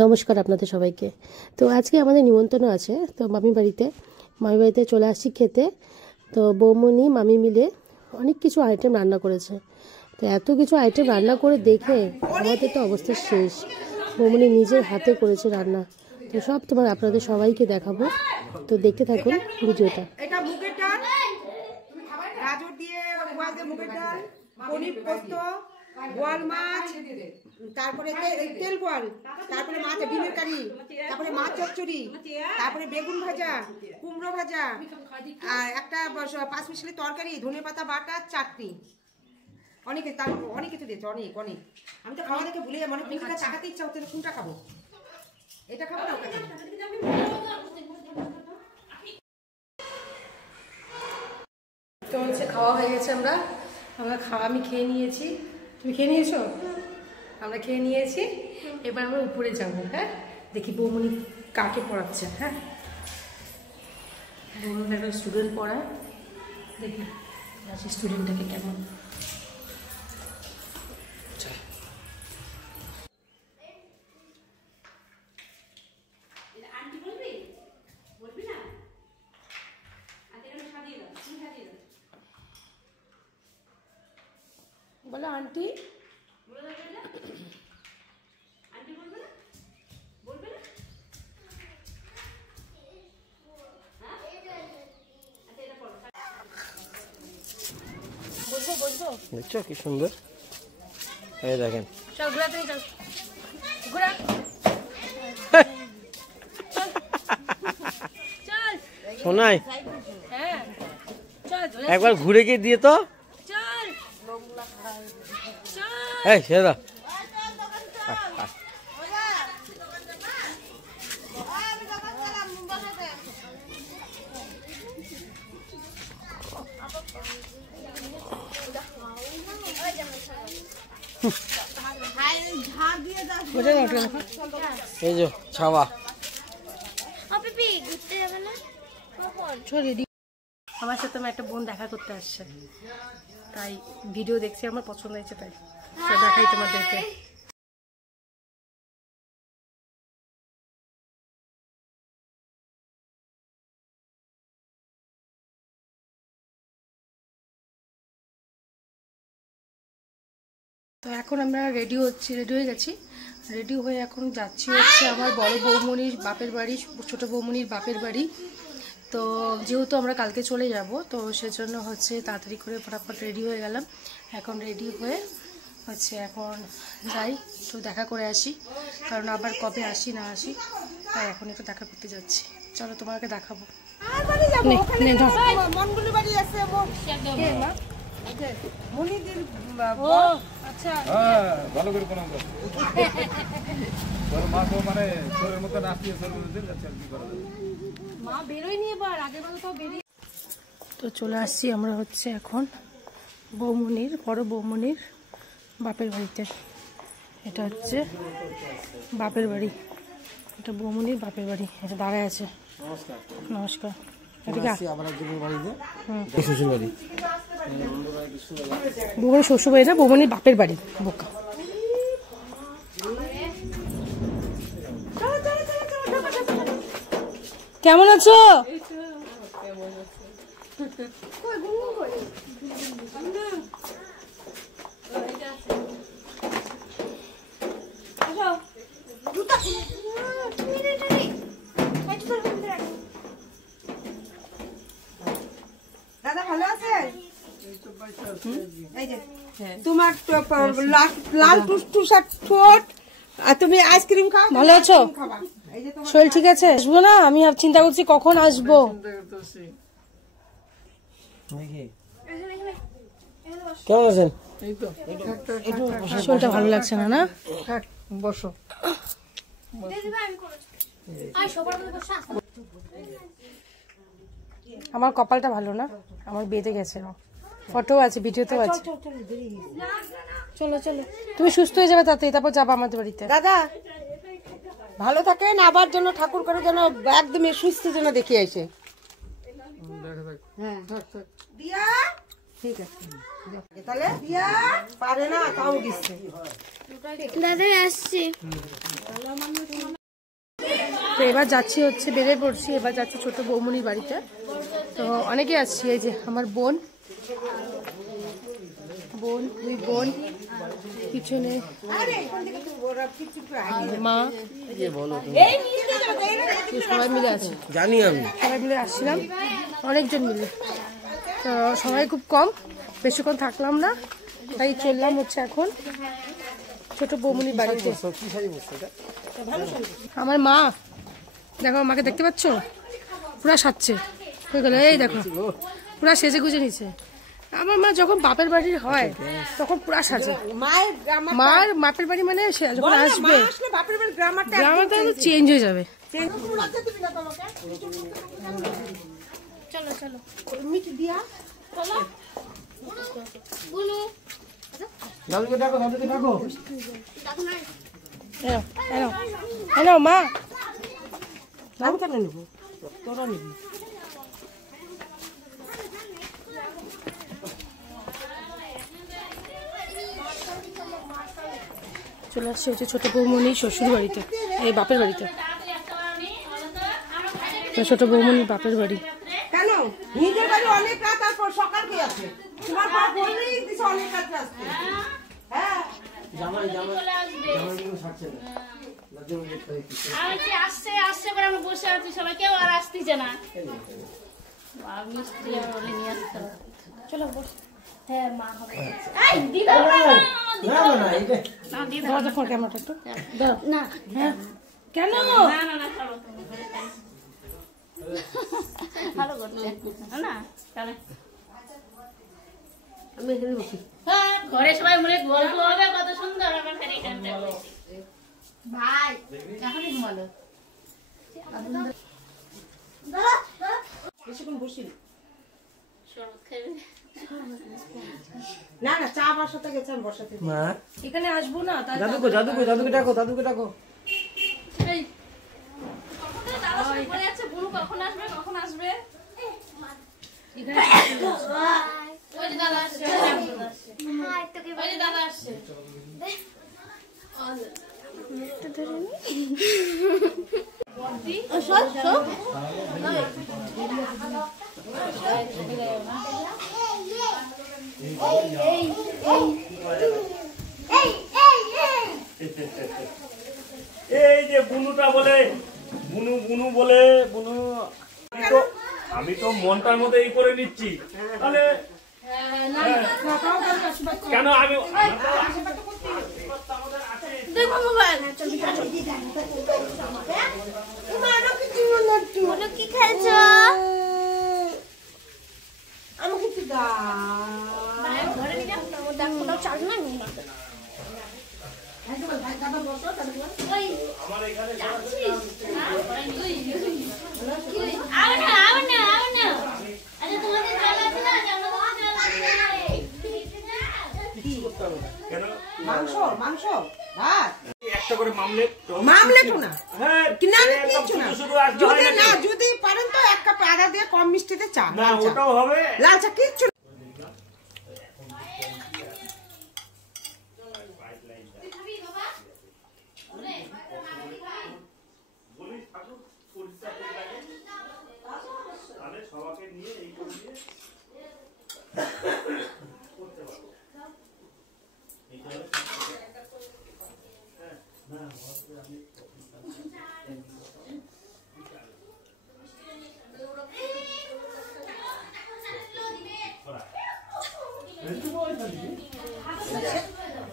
নমস্কার আপনাদের সবাইকে। তো আজকে আমাদের নিমন্ত্রণ আছে, তো মামি বাড়িতে চলে আসছি খেতে। তো বৌমনি মামি মিলে অনেক কিছু আইটেম রান্না করেছে। তো এত কিছু আইটেম রান্না করে দেখে আমাদের তো অবস্থা শেষ। বৌমনি নিজের হাতে করেছে রান্না, তো সব আপনাদের সবাইকে দেখাবো। তো দেখতে থাকুন ভিডিওটা। এটা মুগের ডাল, গাজর দিয়ে মুগের ডাল, পনির পোস্ত, বোয়াল মাছ, তারপরে তেল বোয়াল, তারপরে মাছ ডিমের কারি, তারপরে মাছ চচ্চড়ি, তারপরে বেগুন ভাজা, কুমড়ো ভাজা, আর একটা 5 মিশালি তরকারি, ধনেপাতা বাটা, চাটনি, অনেক কিছু দিয়েছে, অনেক। আমি তো খাওয়া দেখে ভুলে যাই, মানে কোনটা চাকাতে ইচ্ছা হচ্ছে, কোনটা খাবো, এটা খাবো না ওটা খাবো। তো হচ্ছে খাওয়া হয়ে গেছে, আমি খেয়ে নিয়েছি। তুমি খেয়ে নিয়েছো? আমরা খেয়ে নিয়েছি। এবার আমরা উপরে যাবো। হ্যাঁ, দেখি বৌমনি কাকে পড়াচ্ছে। হ্যাঁ, বৌমনি একটা স্টুডেন্ট পড়ায়, দেখি স্টুডেন্টটাকে কেমন। বলো আন্টি। দেখছো কি সুন্দর, এই দেখেন। চল ঘোরাতে চল, ঘোরা চল শোনাই। হ্যাঁ চল, একবার ঘুরে গিয়ে দিয়ে তো। চল এই সেদা এই যে ছাওয়া। আমার সাথে আমার একটা বোন দেখা করতে আসছে, তাই ভিডিও দেখছি, আমার পছন্দ হয়েছে, তাই দেখাই তোমাদেরকে। তো এখন আমরা রেডি হয়ে গেছি। রেডি হয়ে এখন যাচ্ছি হচ্ছে আমার বড় বৌমনির বাপের বাড়ি, ছোটো বৌমনির বাপের বাড়ি। তো যেহেতু আমরা কালকে চলে যাব, তো সেজন্য হচ্ছে তাড়াতাড়ি করে ফটাফট রেডি হয়ে গেলাম। এখন রেডি হয়ে হচ্ছে এখন যাই, তো দেখা করে আসি, কারণ আবার কবে আসি না আসি, তাই এখন একটু দেখা করতে যাচ্ছি। চলো তোমাকে দেখাবো। তো চলে আসছি আমরা হচ্ছে এখন বড় বৌমনির বাপের বাড়িতে। এটা হচ্ছে বাপের বাড়ি, এটা বৌমনির বাপের বাড়ি। এটা দাঁড়ায় আছে। নমস্কার। বৌমনির শ্বশুর বাড়ি না, বৌমনির বাপের বাড়ি। বোকা। কেমন আছো? দাদা ভালো আছে? তোমার লাল টুসটুসা ঠোঁট, আর তুমি আইসক্রিম খাও। ভালো আছো? শরীর ঠিক আছে? আসবো না, আমি চিন্তা করছি কখন আসবো। কেমন আছেন? শরীরটা ভালো লাগছে না। বসো। আমার কপালটা ভালো না, আমার বেঁধে গেছে। ফটো আছে, ভিডিওতেও আছে। চলো চলো, তুমি সুস্থ হয়ে যাবে তাড়াতাড়ি, তারপর যাবো আমাদের বাড়িতে। দাদা ভালো থাকেন, আবার যেন ঠাকুর করে যেন একদম সুস্থ যেন দেখে আসে। হ্যাঁ ঠিক আছে, তাহলে পারে না, তাও দিচ্ছে। দাদা আসছি। এবার যাচ্ছি হচ্ছে বেরিয়ে পড়ছি, এবার যাচ্ছি ছোট বৌমনির বাড়িতে। তো অনেকে আসছি, এই যে আমার বোন, দুই বোন পিছনে, মা, সবাই মিলে আছে, জানি আমি, সবাই মিলে আসছিলাম, অনেকজন মিলে। তো সবাই খুব কম, বেশিক্ষণ থাকলাম না, তাই চললাম হচ্ছে এখন ছোট বৌমনির বাড়িতে। আমার মা, দেখো মাকে দেখতে পাচ্ছ, পুরা সাজছে হয়ে গেল, এই দেখো পুরা সেজে গুজে নিচ্ছে। আমার মা যখন বাপের বাড়ির হয় তখন পুরা সাজে। মার বাপের বাড়ি মানে যখন আসবে গ্রামারটা চেঞ্জ হয়ে যাবে। চলো চলো মিটি দিয়া দাদুকে ডাকো, দাদুকে ডাকো। হ্যালো মা, আমি কেন নেব, তোরা নিবি। চলে আসছে হচ্ছে ছোট বৌমনির শ্বশুর বাড়িতে, এই বাপের বাড়িতে, ছোট বৌমনির বাপের বাড়ি। কেন নিজের বাড়ি অনেক রাত, তারপর সকাল কে আছে, তোমার পর বললেই দিছে অনেক রাত আসতে। হ্যাঁ জামাই কিন্তু ছাড়ছে না, আমি কি আসছে আসছে করে আমি বসে আছি, সবাই কেউ আর আসতেছে না। আমি স্ত্রী আমার বলে নিয়ে আসতে হবে। চলো বস। হ্যাঁ মা হবে। এই দিদা না এটা না দিদা দাও ফোন ক্যামেরাটা একটু দাও। না হ্যাঁ কেন না না না চলো তুমি ঘরে যাই। ভালো করতে না চলে। আমি এখানে বসি। হ্যাঁ ঘরে সবাই মিলে গল্প হবে, কত সুন্দর আমার ফেরে এখানটা বসে। ভাই এখনই ঘুমালো। বেশিক্ষণ বসি না। শরবত খাবে? না না চা বসাতে গেছে, আমি বসাতে মা, এখানে আসবো না, তাই দাদুকে ডাকো, দাদুকে ডাকো। এই কখন দাদা শুয়ে পড়ে আছে, বুনু কখন আসবে কখন আসবে? ওই যে দাদা আসছে, ওই যে দাদা আসছে। এই যে বুনুটা বলে, বুনু বুনু বলে, বুনু আমি তো মনটার মধ্যে এই করে নিচ্ছি, তাহলে কেন আমি দেখো মোবাইল কি খেলছো? আমি কিছু দা ঘরে নিয়ে দেখো চাল না নি ওই যাচ্ছিস? আও না আরে তোমাদের জল আছে না, জানো জল আছে কেন মাংস ভাত একটা করে মামলেটও না। হ্যাঁ কি না একদম কিছু না, শুধু আসতে হয় যদি নাকি? না যদি পারেন তো এক কাপ আদা দিয়ে কম মিষ্টিতে চা, না লাল চা। ওটাও হবে। লাল চা কিচ্ছু না। তাহলে সবাইকে নিয়ে এই করে দিয়ে করতে পারবো।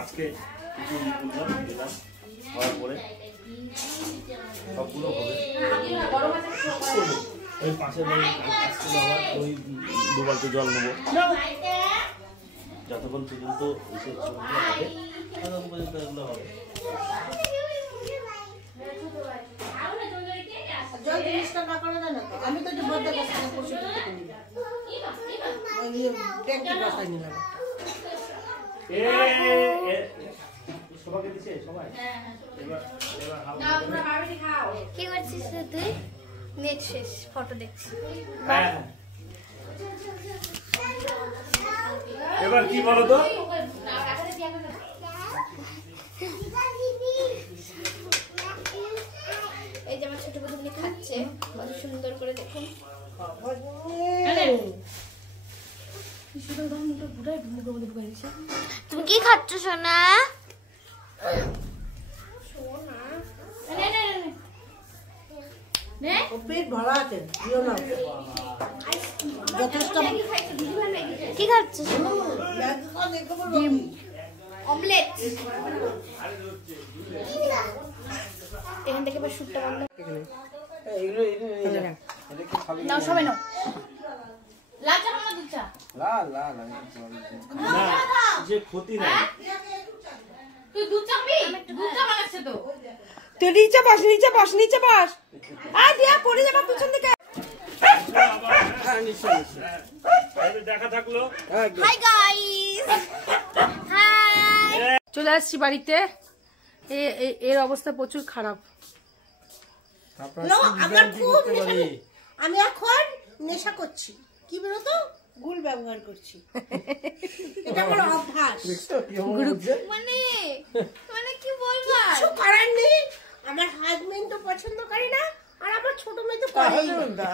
আজকে দিলাম হওয়ার পরে সবগুলো হবে। ওই পাশের বাড়ি আসছিল আবার, ওই 2 বালতি জল নেবো, যতক্ষণ পর্যন্ত এসে ছবিটা হবে ততক্ষণ পর্যন্ত এগুলো হবে। আমি তো বড় গাছ করছি, ট্যাঙ্কি বসাই নিলাম। সবাইকে দিছে সবাই। এবার কি করছিস রে তুই? নেট শেষ, ফটো দেখছি। হ্যাঁ এবার কি বলো তো, এই যে আমার ছোট বন্ধু তুমি কি খাচ্ছ সোনা? পেট ভরা আছে, দিও না। যথেষ্ট। কি খাচ্ছ? ডিম অমলেট। এখান থেকে এবার শুটটা বন্ধ। নাও সবাই নাও। লাল চা খাও না দুধ চা? না যে ক্ষতি নাই। তুই দুধ চা খাবি? দুধ চা বানাচ্ছে তো। তুই নিচে বস, নিচে বস, নিচে বস। আর দিয়া পড়ে যাবা পিছন দিকে। দেখা থাকলো। Hi guys. হাই। চলে আসছি বাড়িতে। এর অবস্থা প্রচুর খারাপ। আমার খুব আমি এখন নেশা করছি। কি বলতো? গুল ব্যবহার করছি। এটা আমার অভ্যাস। মানে মানে কি বলবো? কিছু করার নেই। আমার হাজবেন্ড তো পছন্দ করে না, আর আমার ছোট মেয়ে তো করেই না।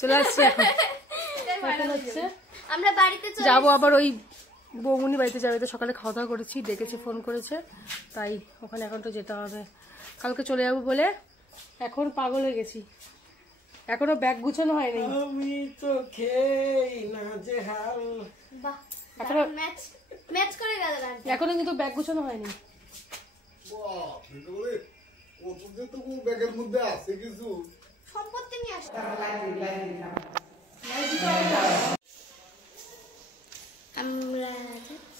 চলে আসছি এখন। এখন হচ্ছে আমরা বাড়িতে যাবো আবার ওই বৌমনি বাড়িতে যাবে। তো সকালে খাওয়া দাওয়া করেছি, ডেকেছে, ফোন করেছে, তাই ওখানে এখন তো যেতে হবে। কালকে চলে যাবো বলে এখন পাগল হয়ে গেছি। এখনো ব্যাগ গুছানো হয়নি। আমি তো খেই না যে হাল। বাহ, এখনো ম্যাচ ম্যাচ করে গেল। এখনো কিন্তু ব্যাগ গুছানো হয়নি। ব্যাগের মধ্যে আছে কিছু সম্পত্তি নিয়ে আসতে আমরা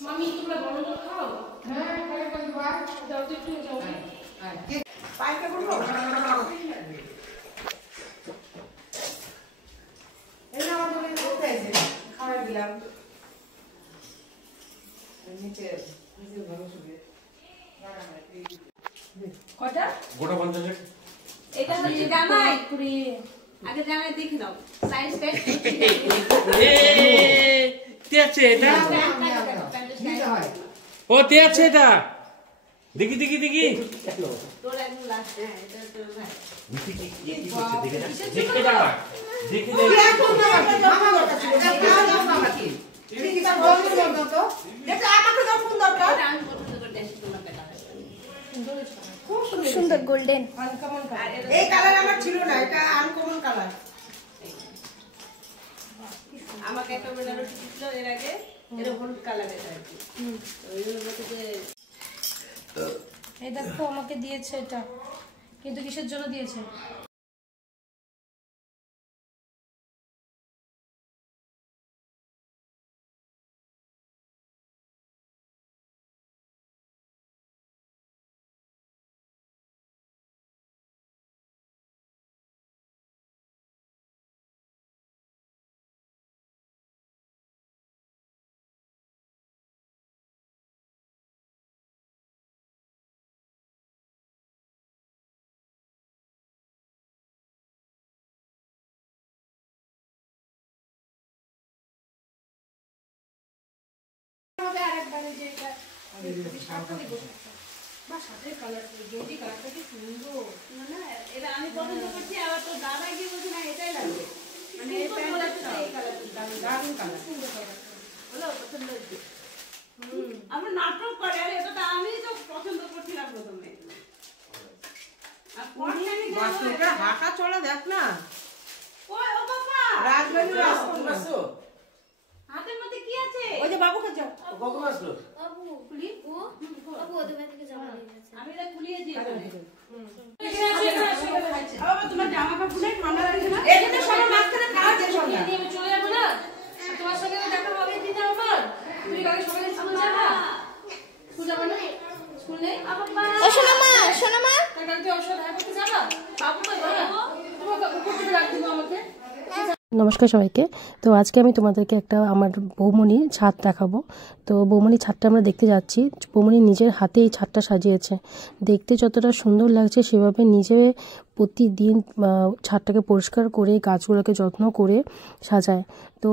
মামি তোমরা বড় লোক খাও? হ্যাঁ, দাও তো একটু যাও। পাইতে বলবো। এই না আমাদের করতে আছে। খাওয়া দিলাম। নিচে ভালো শুবে। কটা? গোটা 50। এটা হচ্ছে জামাই। আগে জামাই দেখে নাও। সাইজ টেস্ট আছে এটা? ও তে আছে এটা? দেখি দেখি দেখি। তোর একদম লাস্ট। হ্যাঁ, এটা তোর ভাই। দেখতে যাবা। দেখে যাই। খুব সুন্দর গোল্ডেন। এই কালার আমার ছিল না, এটা আনকমন কালার। আমাকে একটা বেনারসি ছিল এর আগে, এটা হলুদ কালারের আর কি। ওই জন্য এই দেখো আমাকে দিয়েছে এটা, কিন্তু কিসের জন্য দিয়েছে? আমি পছন্দ করছি, আবার তোর দাদা গিয়ে বলছে না এটাই লাগবে। মানে এই প্যান্টটা এই কালার দারুণ কালার। বলো পছন্দ হচ্ছে? আমরা নাটক করে, আর এটা তো আমি তো পছন্দ করছিলাম প্রথমে। আর পরে আমি বাসুটা হাঁটা চলা দেখ না। ওই ও বাবা রাজবাড়ির রাস্তা। হাতের মধ্যে কি আছে? ওই যে বাবুকে যাও। কখন আসলো? বাবু খুলি ও বাবু ওদের বাড়ি থেকে জামা নিয়ে গেছে। আমি এটা খুলিয়ে দিই। বাবা তোমার জামা কাপড় নাই, ঠান্ডা লাগছে না? এখানে সবার মাঝখানে খাওয়া যায় সব। নিয়ে আমি চলে যাবো না? তোমার সঙ্গে দেখা হবে দিন আমার। তুমি কালকে সকালে স্কুল যাবা? স্কুল যাবা না? স্কুল নেই? ও সোনা মা, সোনা মা। তার কালকে ওর সাথে দেখা করতে যাবা? বাবু কই বাবা? তোমাকে উপর থেকে রাখ দিবো আমাকে। নমস্কার। নমস্কার সবাইকে। তো আজকে আমি তোমাদেরকে একটা আমার বৌমনির ছাদ দেখাবো। তো বৌমনির ছাদটা আমরা দেখতে যাচ্ছি। বৌমনি নিজের হাতে এই ছাদটা সাজিয়েছে। দেখতে যতটা সুন্দর লাগছে সেভাবে নিজে প্রতিদিন ছাদটাকে পরিষ্কার করে গাছগুলোকে যত্ন করে সাজায়। তো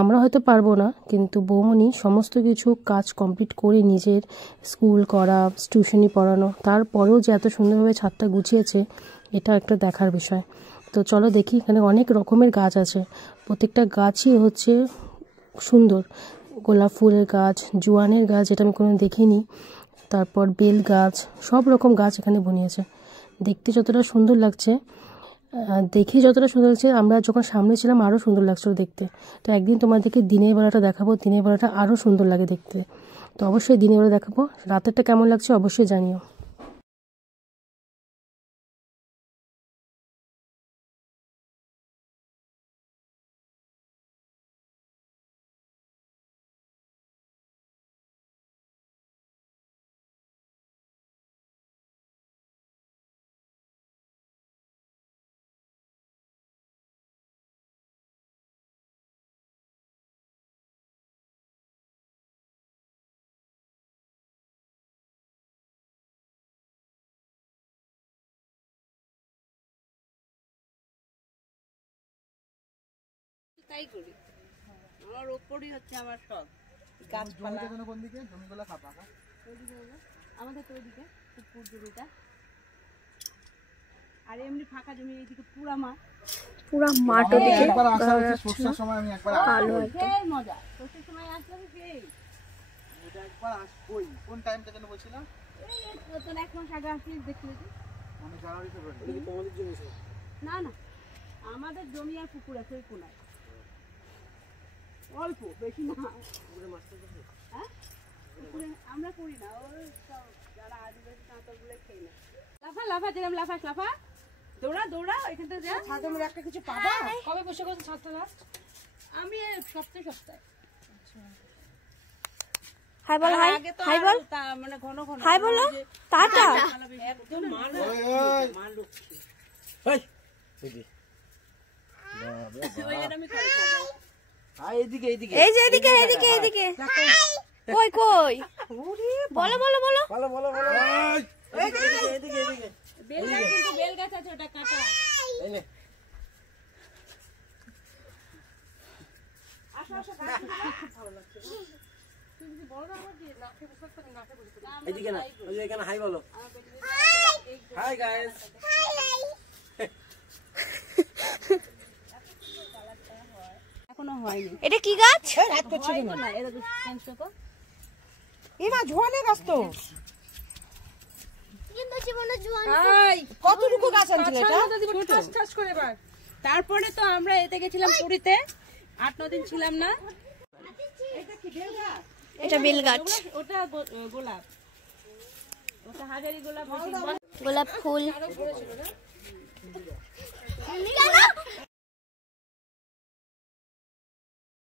আমরা হয়তো পারবো না, কিন্তু বৌমনি সমস্ত কিছু কাজ কমপ্লিট করে নিজের স্কুল করা, টিউশনি পড়ানো, তারপরেও যে এত সুন্দরভাবে ছাদটা গুছিয়েছে এটা একটা দেখার বিষয়। তো চলো দেখি, এখানে অনেক রকমের গাছ আছে, প্রত্যেকটা গাছই হচ্ছে সুন্দর। গোলাপ ফুলের গাছ, জোয়ানের গাছ যেটা আমি কোনো দেখিনি, তারপর বেল গাছ, সব রকম গাছ এখানে বনিয়েছে। দেখতে যতটা সুন্দর লাগছে, দেখে যতটা সুন্দর লাগছে, আমরা যখন সামনে ছিলাম আরও সুন্দর লাগছিল দেখতে। তো একদিন তোমাদেরকে দিনের বেলাটা দেখাবো, দিনের বেলাটা আরও সুন্দর লাগে দেখতে। তো অবশ্যই দিনের বেলা দেখাবো। রাতেরটা কেমন লাগছে অবশ্যই জানিও। তাই করি, আমার ওপরই হচ্ছে আমার সব গাছপালা। কোন দিকে জমিগুলো ফাঁকা? আমাদের তো ওইদিকে পুকুর জমিটা, আর এমনি ফাঁকা জমি এইদিকে পুরা মাঠ ওদিকে। সরষের সময় আমি একবার সেই মজা, সরষের সময় আসলে সেই ওটা একবার আসবই। কোন টাইমটা যেন বলছিলাম, এই নতুন 1 মাস আগে আসি দেখলে যে মানে জানুয়ারিতে বলে। তোমাদের জমি? না না, আমাদের জমি আর পুকুর আছে ওই কোনায়, অল্প, বেশি না। হ্যাঁ, আমরা করি না, ওই সব যারা আদিবাসী তাঁতগুলো খেয়ে নেয়। লাফা যেরকম লাফা দৌড়া এখান থেকে যা। ছাদে আমরা একটা কিছু পাবা। কবে বসে করছো ছাদটা লাস্ট? আমি সপ্তাহে। হাই বল, হাই বল, মানে ঘন হাই বলো, টাটা। একদম মাল আমি করে খাবো। এইদিকে এই যে এদিকে কই বলো বেল গাছ আছে, ওটা কাটা। আসো ভালো লাগছে। এদিকে না, ওই যে এখানে হাই বলো। Hi guys. এখনো হয়নি। এটা কি গাছ? রাত করছে না, এরা ক্যান্সেল কর। এমা ঝোয়ানে গাছ তো। কিন্তু জীবনে জোয়ান কতটুকু গাছ আনছিল এটা? ঠাস করে এবার। তারপরে তো আমরা এতে গেছিলাম পুরীতে, 8-9 দিন ছিলাম না। এটা কি বেল গাছ? এটা বেল গাছ, ওটা গোলাপ, ওটা হাজারি গোলাপ, গোলাপ ফুল।